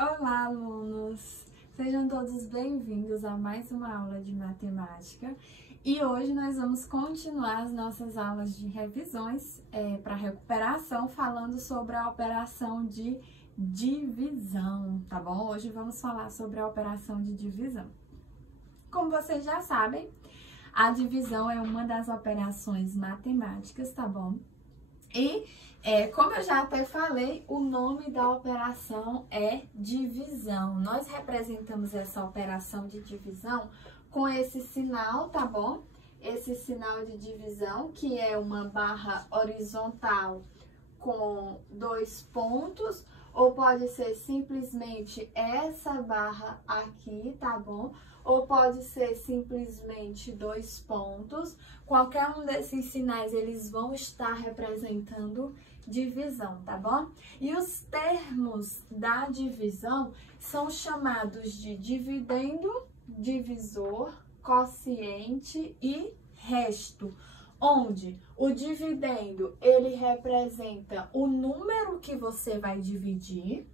Olá, alunos! Sejam todos bem-vindos a mais uma aula de matemática e hoje nós vamos continuar as nossas aulas de revisões para recuperação, falando sobre a operação de divisão, tá bom? Hoje vamos falar sobre a operação de divisão. Como vocês já sabem, a divisão é uma das operações matemáticas, tá bom? E, como eu já até falei, o nome da operação é divisão. Nós representamos essa operação de divisão com esse sinal, tá bom? Esse sinal de divisão, que é uma barra horizontal com 2 pontos, ou pode ser simplesmente essa barra aqui, tá bom? Ou pode ser simplesmente 2 pontos. Qualquer um desses sinais, eles vão estar representando divisão, tá bom? E os termos da divisão são chamados de dividendo, divisor, quociente e resto, onde o dividendo, ele representa o número que você vai dividir,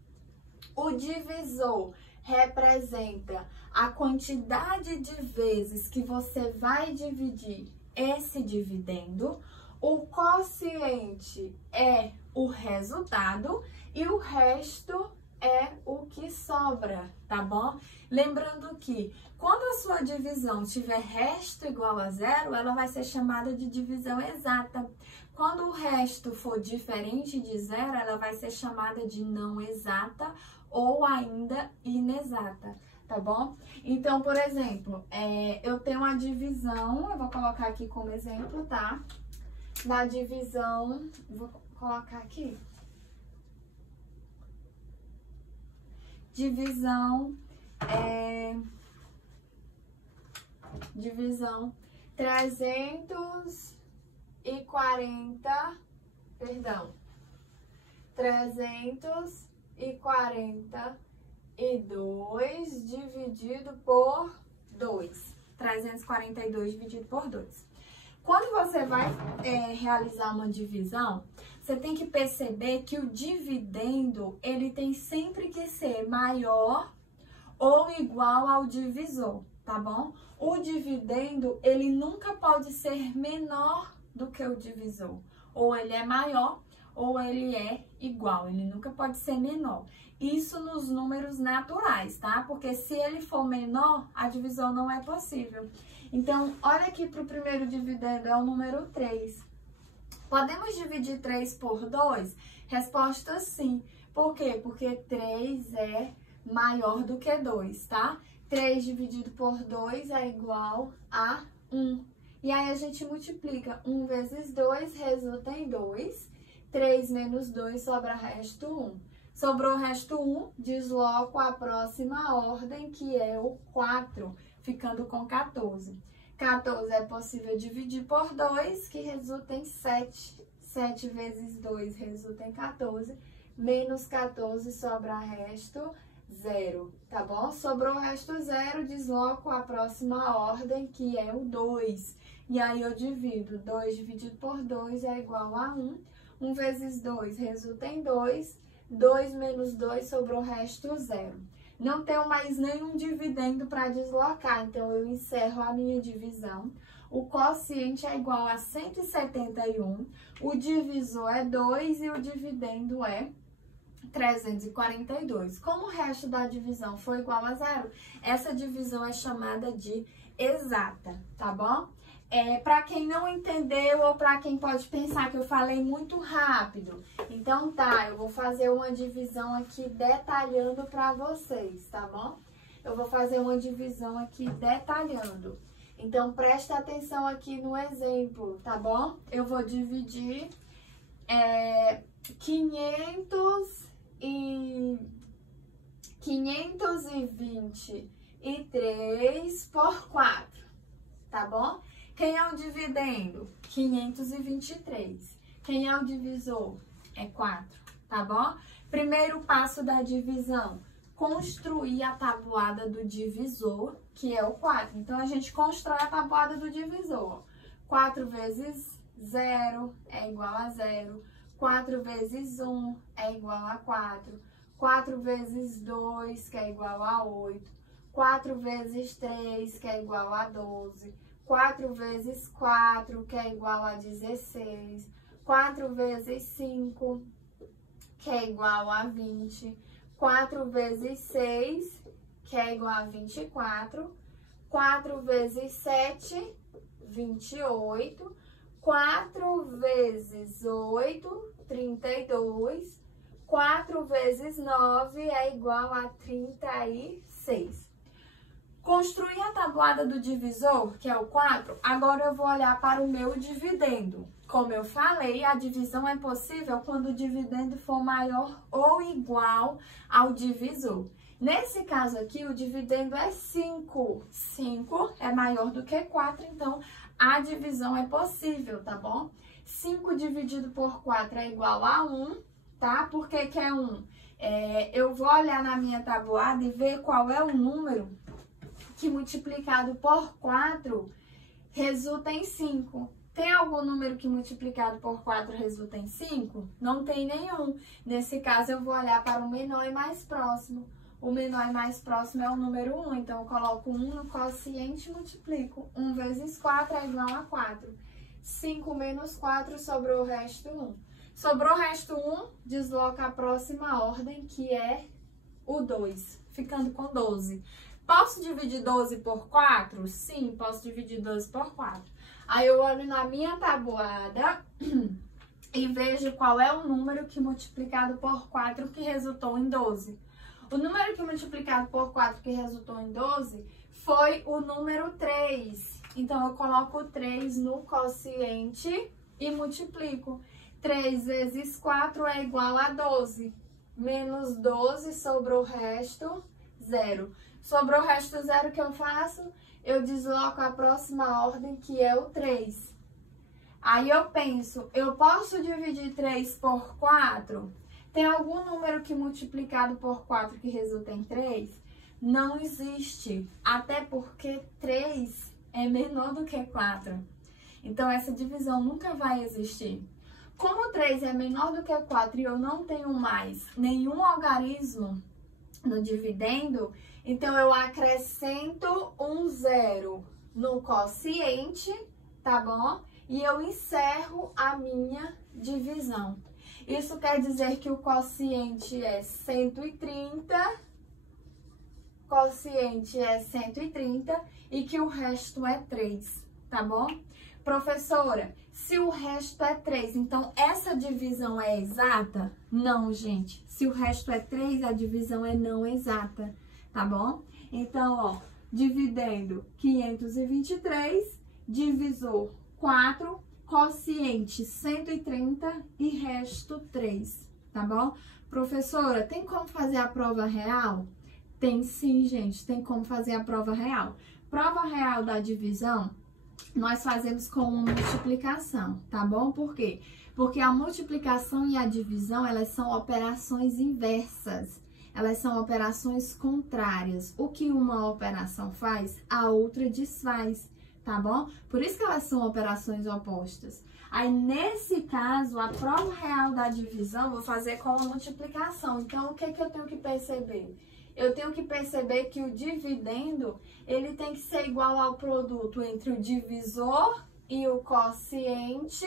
o divisor representa a quantidade de vezes que você vai dividir esse dividendo, o quociente é o resultado e o resto é o que sobra, tá bom? Lembrando que quando a sua divisão tiver resto igual a zero, ela vai ser chamada de divisão exata. Quando o resto for diferente de zero, ela vai ser chamada de não exata ou ainda inexata, tá bom? Então, por exemplo, eu tenho uma divisão, eu vou colocar aqui como exemplo, tá? Na divisão, vou colocar aqui. Divisão 342 dividido por 2. 342 dividido por 2. Quando você vai realizar uma divisão, você tem que perceber que o dividendo, ele tem sempre que ser maior ou igual ao divisor, tá bom? O dividendo, ele nunca pode ser menor do que o divisor. Ou ele é maior, ou ele é igual, ele nunca pode ser menor. Isso nos números naturais, tá? Porque se ele for menor, a divisão não é possível. Então, olha aqui para o primeiro dividendo, é o número 3. Podemos dividir 3 por 2? Resposta sim. Por quê? Porque 3 é maior do que 2, tá? 3 dividido por 2 é igual a 1. E aí a gente multiplica 1 vezes 2, resulta em 2. 3 menos 2 sobra resto 1. Sobrou o resto 1, desloco a próxima ordem, que é o 4, ficando com 14. 14 é possível dividir por 2, que resulta em 7. 7 vezes 2 resulta em 14. Menos 14 sobra resto 0, tá bom? Sobrou o resto 0, desloco a próxima ordem, que é o 2. E aí eu divido. 2 dividido por 2 é igual a 1. 1 vezes 2 resulta em 2. 2 menos 2 sobrou o resto 0. Não tenho mais nenhum dividendo para deslocar, então eu encerro a minha divisão. O quociente é igual a 171, o divisor é 2 e o dividendo é 342. Como o resto da divisão foi igual a zero, essa divisão é chamada de exata, tá bom? Para quem não entendeu ou para quem pode pensar que eu falei muito rápido, então tá, eu vou fazer uma divisão aqui detalhando para vocês, tá bom? Eu vou fazer uma divisão aqui detalhando. Então presta atenção aqui no exemplo, tá bom? Eu vou dividir 523 por 4, tá bom? Quem é o dividendo? 523. Quem é o divisor? É 4, tá bom? Primeiro passo da divisão, construir a tabuada do divisor, que é o 4. Então, a gente constrói a tabuada do divisor. 4 vezes 0 é igual a 0. 4 vezes 1 é igual a 4. 4 vezes 2, que é igual a 8. 4 vezes 3, que é igual a 12. 4 vezes 4, que é igual a 16. 4 vezes 5, que é igual a 20. 4 vezes 6, que é igual a 24. 4 vezes 7, 28. 4 vezes 8, 32. 4 vezes 9 é igual a 36. Construí a tabuada do divisor, que é o 4. Agora eu vou olhar para o meu dividendo. Como eu falei, a divisão é possível quando o dividendo for maior ou igual ao divisor. Nesse caso aqui, o dividendo é 5. 5 é maior do que 4, então a divisão é possível, tá bom? 5 dividido por 4 é igual a 1, tá? Por que que é 1? Eu vou olhar na minha tabuada e ver qual é o número que multiplicado por 4 resulta em 5. Tem algum número que multiplicado por 4 resulta em 5? Não tem nenhum. Nesse caso, eu vou olhar para o menor e mais próximo. O menor e mais próximo é o número 1, então eu coloco 1 no quociente e multiplico. 1 vezes 4 é igual a 4. 5 menos 4, sobrou o resto 1. Sobrou o resto 1, desloca a próxima ordem, que é o 2, ficando com 12. Posso dividir 12 por 4? Sim, posso dividir 12 por 4. Aí eu olho na minha tabuada e vejo qual é o número que multiplicado por 4 que resultou em 12. O número que multiplicado por 4 que resultou em 12 foi o número 3. Então, eu coloco o 3 no quociente e multiplico. 3 vezes 4 é igual a 12. Menos 12, sobrou o resto, 0. Sobrou o resto 0, que eu faço? Eu desloco a próxima ordem, que é o 3. Aí eu penso, eu posso dividir 3 por 4? Tem algum número que multiplicado por 4 que resulta em 3? Não existe, até porque 3 é menor do que 4. Então, essa divisão nunca vai existir. Como 3 é menor do que 4 e eu não tenho mais nenhum algarismo no dividendo, então eu acrescento um 0 no quociente, tá bom? E eu encerro a minha divisão. Isso quer dizer que o quociente é 130, e que o resto é 3, tá bom? Professora, se o resto é 3, então essa divisão é exata? Não, gente. Se o resto é 3, a divisão é não exata, tá bom? Então, ó, dividendo 523, divisor 4, quociente 130 e resto 3, tá bom? Professora, tem como fazer a prova real? Tem sim, gente, tem como fazer a prova real. Prova real da divisão, nós fazemos com multiplicação, tá bom? Por quê? Porque a multiplicação e a divisão, elas são operações inversas. Elas são operações contrárias. O que uma operação faz, a outra desfaz, tá bom? Por isso que elas são operações opostas. Aí, nesse caso, a prova real da divisão, vou fazer com a multiplicação. Então, o que que eu tenho que perceber? Eu tenho que perceber que o dividendo, ele tem que ser igual ao produto entre o divisor e o quociente,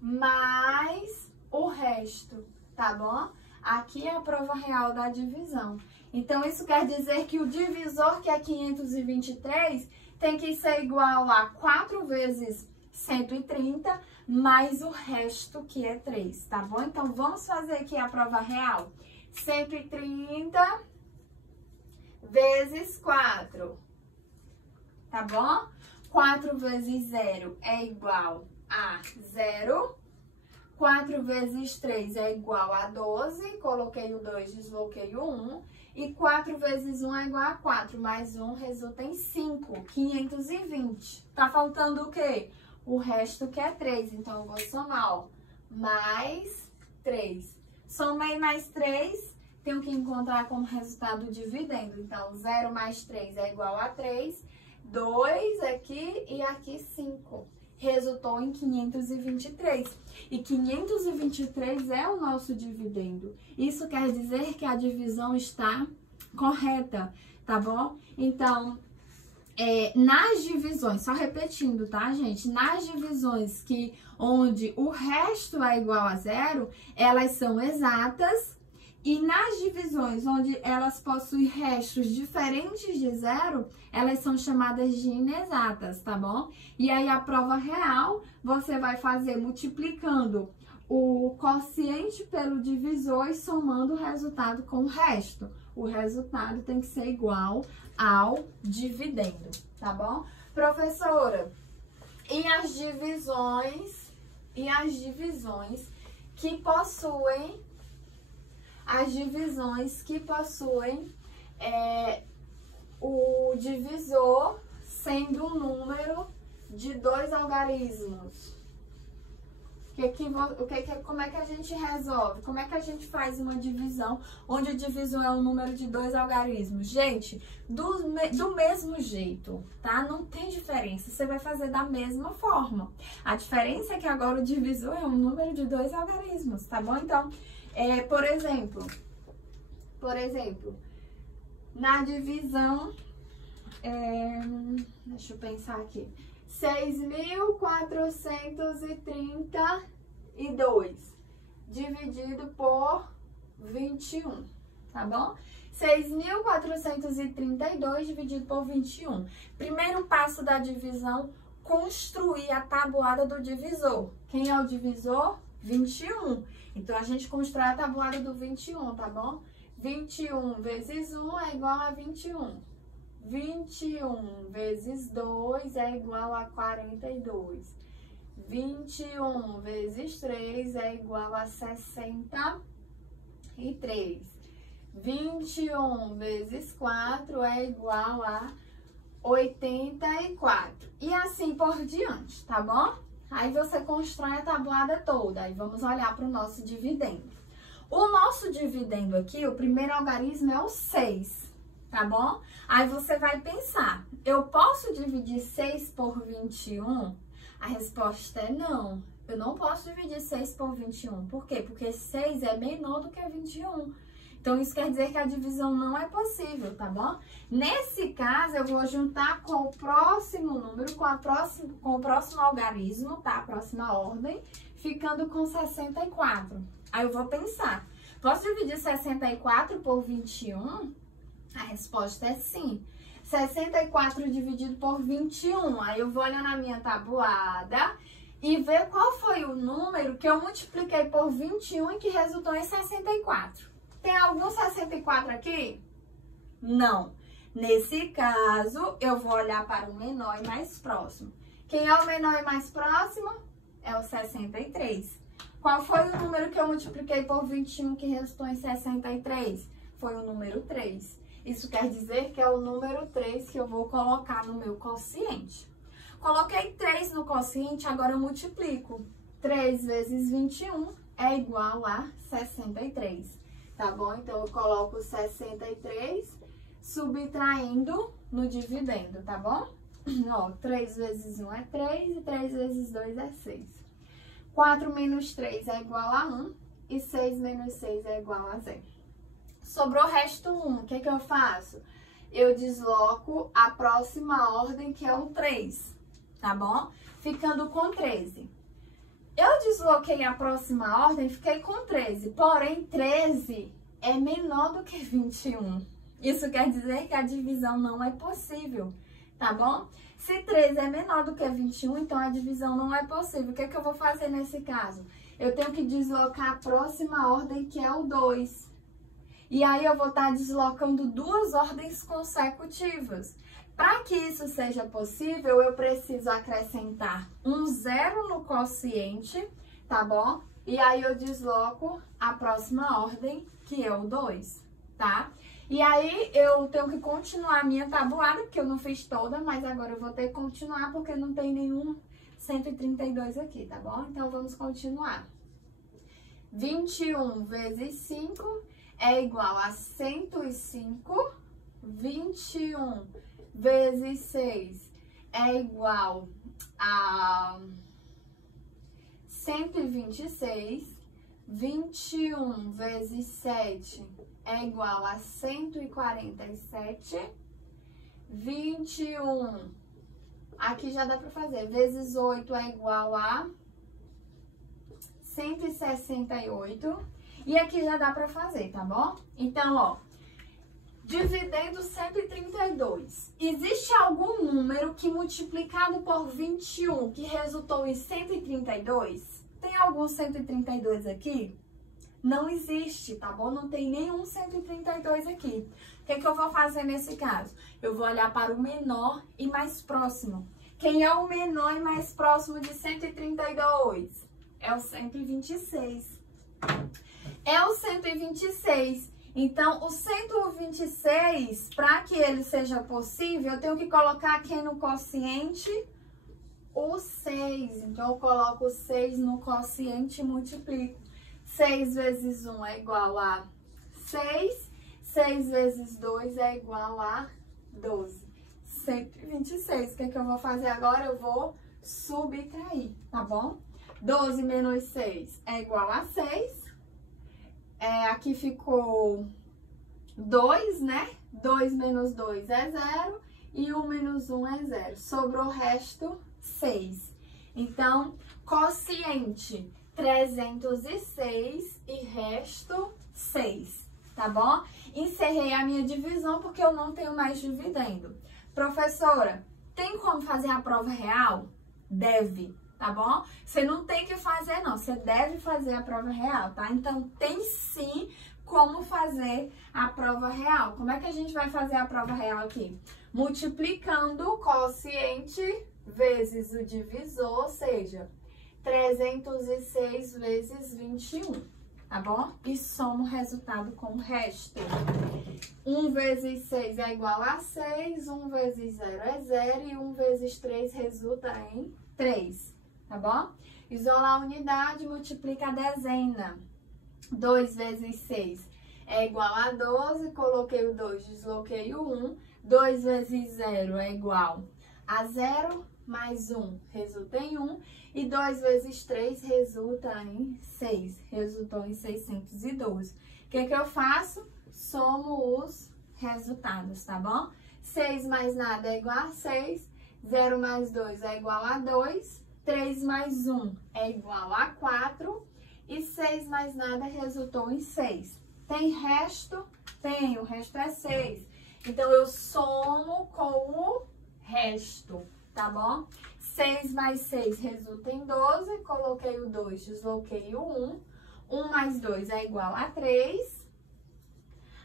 mais o resto, tá bom? Aqui é a prova real da divisão. Então, isso quer dizer que o divisor, que é 523, tem que ser igual a 4 vezes 130, mais o resto, que é 3, tá bom? Então, vamos fazer aqui a prova real. 130 vezes 4, tá bom? 4 vezes 0 é igual a 0. 4 vezes 3 é igual a 12. Coloquei o 2, desloquei o 1. E 4 vezes 1 é igual a 4. Mais 1 resulta em 5. 520. Tá faltando o quê? O resto, que é 3. Então, eu vou somar, ó. Mais 3. Somei mais 3. Tenho que encontrar como resultado o dividendo. Então, 0 mais 3 é igual a 3. 2 aqui e aqui 5. resultou em 523. E 523 é o nosso dividendo. Isso quer dizer que a divisão está correta, tá bom? Então, nas divisões, só repetindo, tá, gente? Nas divisões onde o resto é igual a zero, elas são exatas. E nas divisões onde elas possuem restos diferentes de zero, elas são chamadas de inexatas, tá bom? E aí a prova real, você vai fazer multiplicando o quociente pelo divisor e somando o resultado com o resto. O resultado tem que ser igual ao dividendo, tá bom? Professora, e as divisões que possuem o divisor sendo um número de 2 algarismos. Como é que a gente resolve? Como é que a gente faz uma divisão onde o divisor é um número de 2 algarismos? Gente, do mesmo jeito, tá? Não tem diferença. Você vai fazer da mesma forma. A diferença é que agora o divisor é um número de 2 algarismos, tá bom? Então, por exemplo, na divisão, deixa eu pensar aqui, 6.432 dividido por 21, tá bom? 6.432 dividido por 21. Primeiro passo da divisão, construir a tabuada do divisor. Quem é o divisor? 21. Então, a gente constrói a tabuada do 21, tá bom? 21 vezes 1 é igual a 21. 21 vezes 2 é igual a 42. 21 vezes 3 é igual a 63. 21 vezes 4 é igual a 84. E assim por diante, tá bom? Aí você constrói a tabuada toda. Aí vamos olhar para o nosso dividendo. O nosso dividendo aqui, o primeiro algarismo é o 6, tá bom? Aí você vai pensar, eu posso dividir 6 por 21? A resposta é não. Eu não posso dividir 6 por 21. Por quê? Porque 6 é menor do que 21. Então, isso quer dizer que a divisão não é possível, tá bom? Nesse caso, eu vou juntar com o próximo número, com o próximo algarismo, tá? A próxima ordem, ficando com 64. Aí eu vou pensar, posso dividir 64 por 21? A resposta é sim. 64 dividido por 21. Aí eu vou olhar na minha tabuada e ver qual foi o número que eu multipliquei por 21 e que resultou em 64. Tem algum 64 aqui? Não. Nesse caso, eu vou olhar para o menor e mais próximo. Quem é o menor e mais próximo? É o 63. Qual foi o número que eu multipliquei por 21 que resultou em 63? Foi o número 3. Isso quer dizer que é o número 3 que eu vou colocar no meu quociente. Coloquei 3 no quociente, agora eu multiplico. 3 vezes 21 é igual a 63. Tá bom? Então, eu coloco 63 subtraindo no dividendo, tá bom? Ó, 3 vezes 1 é 3 e 3 vezes 2 é 6. 4 menos 3 é igual a 1 e 6 menos 6 é igual a 0. Sobrou o resto 1. O que eu faço? Eu desloco a próxima ordem, que é o 3, tá bom? Ficando com 13. Eu desloquei a próxima ordem, fiquei com 13. Porém, 13 é menor do que 21. Isso quer dizer que a divisão não é possível, tá bom? Se 13 é menor do que 21, então a divisão não é possível. O que eu vou fazer nesse caso? Eu tenho que deslocar a próxima ordem, que é o 2. E aí eu vou estar deslocando 2 ordens consecutivas. Para que isso seja possível, eu preciso acrescentar um 0 no quociente, tá bom? E aí eu desloco a próxima ordem, que é o 2, tá? E aí eu tenho que continuar a minha tabuada, porque eu não fiz toda, mas agora eu vou ter que continuar, porque não tem nenhum 132 aqui, tá bom? Então vamos continuar. 21 vezes 5 é igual a 105. 21 vezes 6 é igual a 126. 21 vezes 7 é igual a 147. 21, aqui já dá para fazer, vezes 8 é igual a 168. E aqui já dá para fazer, tá bom? Então, ó, dividendo 132. Existe algum número que multiplicado por 21 que resultou em 132? Tem algum 132 aqui? Não existe, tá bom? Não tem nenhum 132 aqui. O que eu vou fazer nesse caso? Eu vou olhar para o menor e mais próximo. Quem é o menor e mais próximo de 132? É o 126. É o 126. Então, o 126, para que ele seja possível, eu tenho que colocar aqui no quociente o 6. Então, eu coloco o 6 no quociente e multiplico. 6 vezes 1 é igual a 6. 6 vezes 2 é igual a 12. 126. O que eu vou fazer agora? Eu vou subtrair, tá bom? 12 menos 6 é igual a 6. Aqui ficou 2, né? 2 menos 2 é 0. E 1 menos 1 é 0. Sobrou o resto, 6. Então, quociente 306 e resto 6, tá bom? Encerrei a minha divisão porque eu não tenho mais dividendo. Professora, tem como fazer a prova real? Deve, tá bom? Você não tem que fazer não, você deve fazer a prova real, tá? Então, tem sim como fazer a prova real. Como é que a gente vai fazer a prova real aqui? Multiplicando o quociente vezes o divisor, ou seja, 306 vezes 21, tá bom? E soma o resultado com o resto. 1 vezes 6 é igual a 6, 1 vezes 0 é 0 e 1 vezes 3 resulta em 3, tá bom? Isolar a unidade, multiplica a dezena. 2 vezes 6 é igual a 12, coloquei o 2, desloquei o 1. 2 vezes 0 é igual a 0, mais 1 resulta em 1. E 2 vezes 3 resulta em 6, resultou em 612. O que eu faço? Somo os resultados, tá bom? 6 mais nada é igual a 6, 0 mais 2 é igual a 2, 3 mais 1 é igual a 4 e 6 mais nada resultou em 6. Tem resto? Tem, o resto é 6. Então, eu somo com o resto, tá bom? 6 mais 6 resulta em 12, coloquei o 2, desloquei o 1. 1 mais 2 é igual a 3.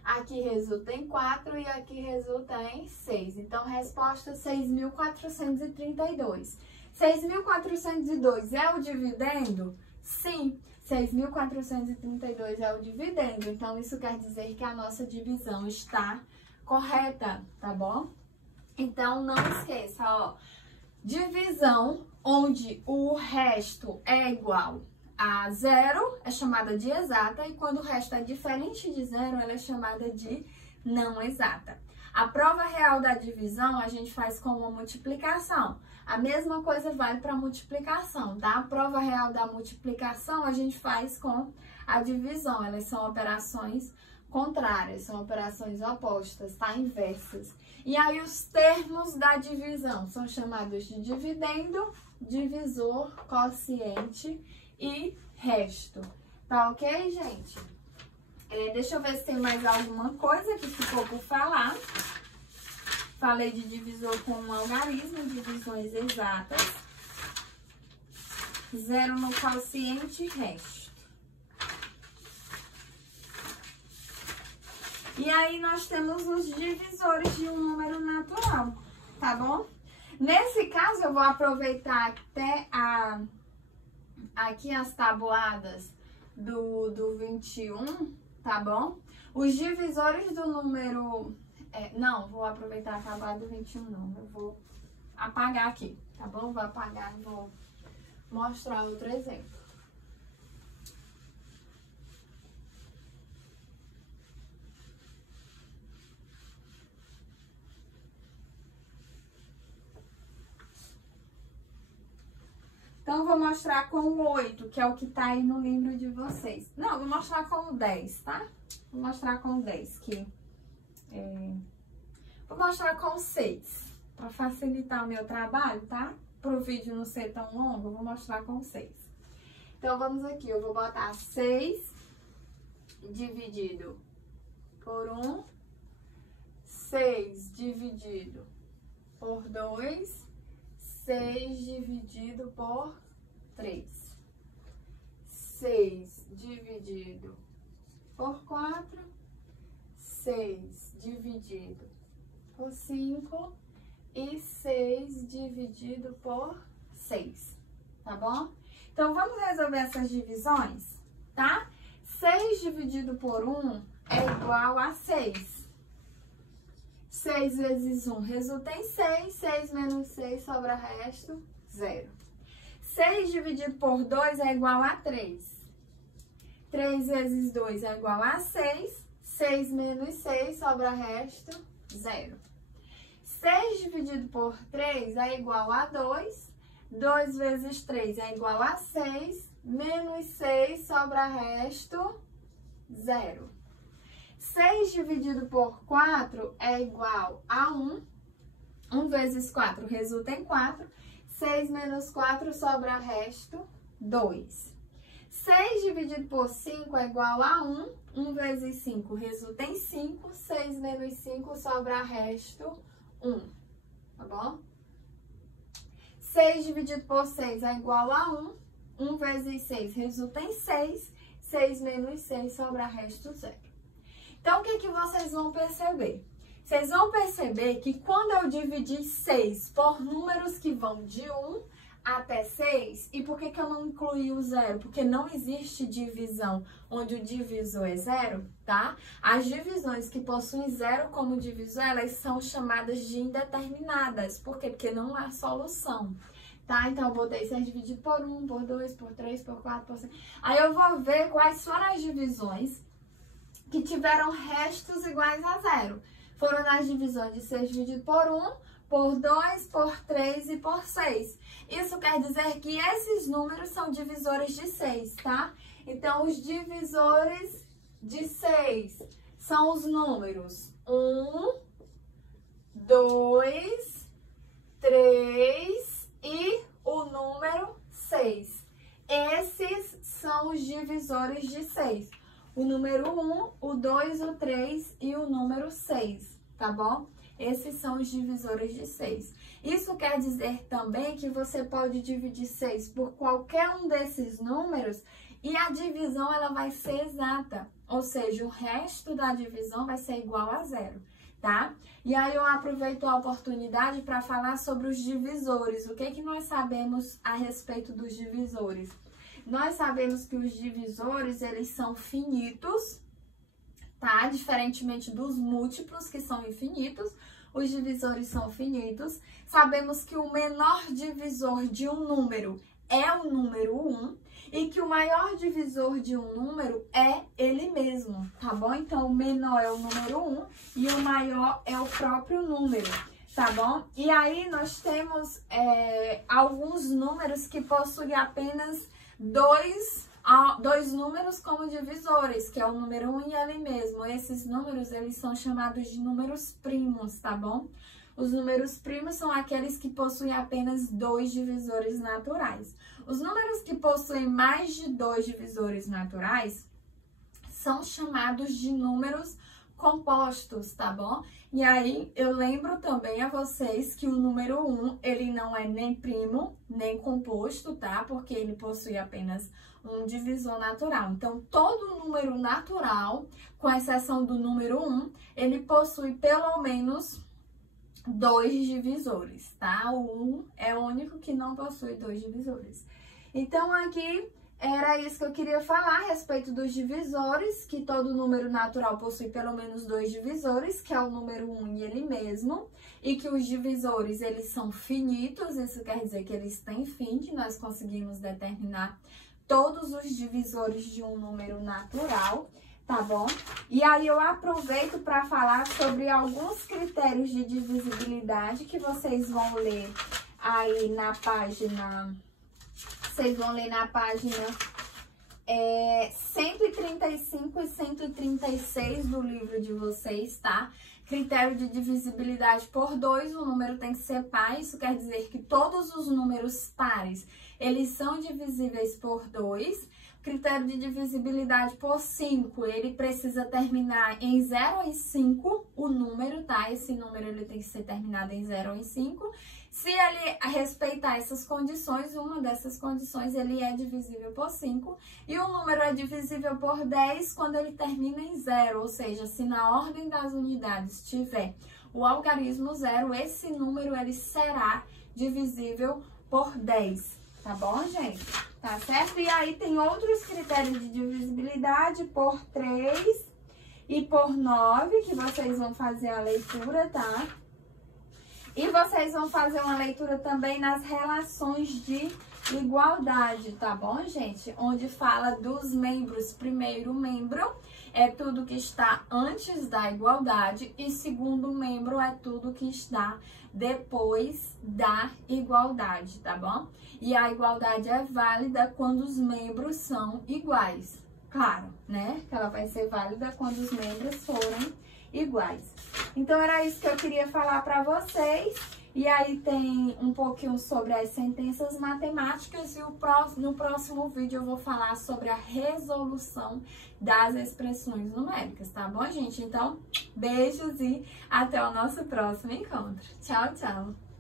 Aqui resulta em 4 e aqui resulta em 6. Então, resposta 6.432. 6.402 é o dividendo? Sim, 6.432 é o dividendo. Então, isso quer dizer que a nossa divisão está correta, tá bom? Então, não esqueça, ó. Divisão onde o resto é igual a 0 é chamada de exata e quando o resto é diferente de 0, ela é chamada de não exata. A prova real da divisão a gente faz com uma multiplicação. A mesma coisa vale para multiplicação, tá? A prova real da multiplicação a gente faz com a divisão. Elas são operações contrárias, são operações opostas, tá? Inversas. E aí os termos da divisão são chamados de dividendo, divisor, quociente e resto. Tá ok, gente? Deixa eu ver se tem mais alguma coisa que ficou por falar. Falei de divisor com um algarismo, divisões exatas. 0 no quociente e resto. E aí, nós temos os divisores de um número natural, tá bom? Nesse caso, eu vou aproveitar até aqui as tabuadas do 21, tá bom? Os divisores do número... não, vou aproveitar a tabuada do 21, não. Eu vou apagar aqui, tá bom? Vou apagar e vou mostrar outro exemplo. Então, eu vou mostrar com o 8, que é o que tá aí no livro de vocês. Não, eu vou mostrar com o 10, tá? Vou mostrar com o 10, vou mostrar com o 6, para facilitar o meu trabalho, tá? Para o vídeo não ser tão longo, eu vou mostrar com o 6. Então, vamos aqui, eu vou botar 6 dividido por 1, 6 dividido por 2, 6 dividido por 3, 6 dividido por 4, 6 dividido por 5 e 6 dividido por 6, tá bom? Então, vamos resolver essas divisões, tá? 6 dividido por 1 é igual a 6. 6 vezes 1 resulta em 6. 6 menos 6 sobra resto, 0. 6 dividido por 2 é igual a 3. 3 vezes 2 é igual a 6. 6 menos 6 sobra resto, 0. 6 dividido por 3 é igual a 2. 2 vezes 3 é igual a 6. Menos 6 sobra resto, 0. 6 dividido por 4 é igual a 1. 1 vezes 4 resulta em 4. 6 menos 4 sobra resto, 2. 6 dividido por 5 é igual a 1. 1 vezes 5 resulta em 5. 6 menos 5 sobra resto, 1. Tá bom? 6 dividido por 6 é igual a 1. 1 vezes 6 resulta em 6. 6 menos 6 sobra resto, 0. Então, o que vocês vão perceber? Vocês vão perceber que quando eu dividir 6 por números que vão de 1 até 6, e por que eu não incluí o 0? Porque não existe divisão onde o divisor é 0, tá? As divisões que possuem 0 como divisor, elas são chamadas de indeterminadas. Por quê? Porque não há solução, tá? Então, eu botei 6 dividido por 1, por 2, por 3, por 4, por 5. Aí, eu vou ver quais foram as divisões que tiveram restos iguais a 0. Foram nas divisões de 6 dividido por 1, por 2, por 3 e por 6. Isso quer dizer que esses números são divisores de 6, tá? Então, os divisores de 6 são os números 1, 2, 3 e o número 6. Esses são os divisores de 6. O número 1, o 2, o 3 e o número 6, tá bom? Esses são os divisores de 6. Isso quer dizer também que você pode dividir 6 por qualquer um desses números e a divisão ela vai ser exata. Ou seja, o resto da divisão vai ser igual a 0, tá? E aí eu aproveito a oportunidade para falar sobre os divisores. O que nós sabemos a respeito dos divisores? Nós sabemos que os divisores, eles são finitos, tá? Diferentemente dos múltiplos, que são infinitos, os divisores são finitos. Sabemos que o menor divisor de um número é o número 1 e que o maior divisor de um número é ele mesmo, tá bom? Então, o menor é o número 1 e o maior é o próprio número, tá bom? E aí, nós temos alguns números que possuem apenas dois números como divisores, que é o número 1 e ele mesmo. Esses números, eles são chamados de números primos, tá bom? Os números primos são aqueles que possuem apenas 2 divisores naturais. Os números que possuem mais de 2 divisores naturais são chamados de números compostos, tá bom? E aí, eu lembro também a vocês que o número 1, ele não é nem primo, nem composto, tá? Porque ele possui apenas um divisor natural. Então, todo número natural, com exceção do número 1, ele possui pelo menos 2 divisores, tá? O 1 é o único que não possui 2 divisores. Então, aqui era isso que eu queria falar a respeito dos divisores, que todo número natural possui pelo menos 2 divisores, que é o número 1 e ele mesmo, e que os divisores, eles são finitos, isso quer dizer que eles têm fim, que nós conseguimos determinar todos os divisores de um número natural, tá bom? E aí eu aproveito para falar sobre alguns critérios de divisibilidade que vocês vão ler aí na página Vocês vão ler na página 135 e 136 do livro de vocês, tá? Critério de divisibilidade por 2, o número tem que ser par, isso quer dizer que todos os números pares, eles são divisíveis por 2. Critério de divisibilidade por 5, ele precisa terminar em 0 e 5, o número, tá? Esse número ele tem que ser terminado em 0 e 5. Se ele respeitar essas condições, uma dessas condições, ele é divisível por 5. E o número é divisível por 10 quando ele termina em 0, ou seja, se na ordem das unidades tiver o algarismo 0, esse número ele será divisível por 10. Tá bom, gente? Tá certo? E aí tem outros critérios de divisibilidade por 3 e por 9, que vocês vão fazer a leitura, tá? E vocês vão fazer uma leitura também nas relações de igualdade, tá bom, gente? Onde fala dos membros. Primeiro membro é tudo que está antes da igualdade e segundo membro é tudo que está depois da igualdade, tá bom? E a igualdade é válida quando os membros são iguais. Claro, né? Que ela vai ser válida quando os membros forem iguais. Então, era isso que eu queria falar para vocês. E aí tem um pouquinho sobre as sentenças matemáticas e no próximo vídeo eu vou falar sobre a resolução das expressões numéricas, tá bom, gente? Então, beijos e até o nosso próximo encontro. Tchau, tchau!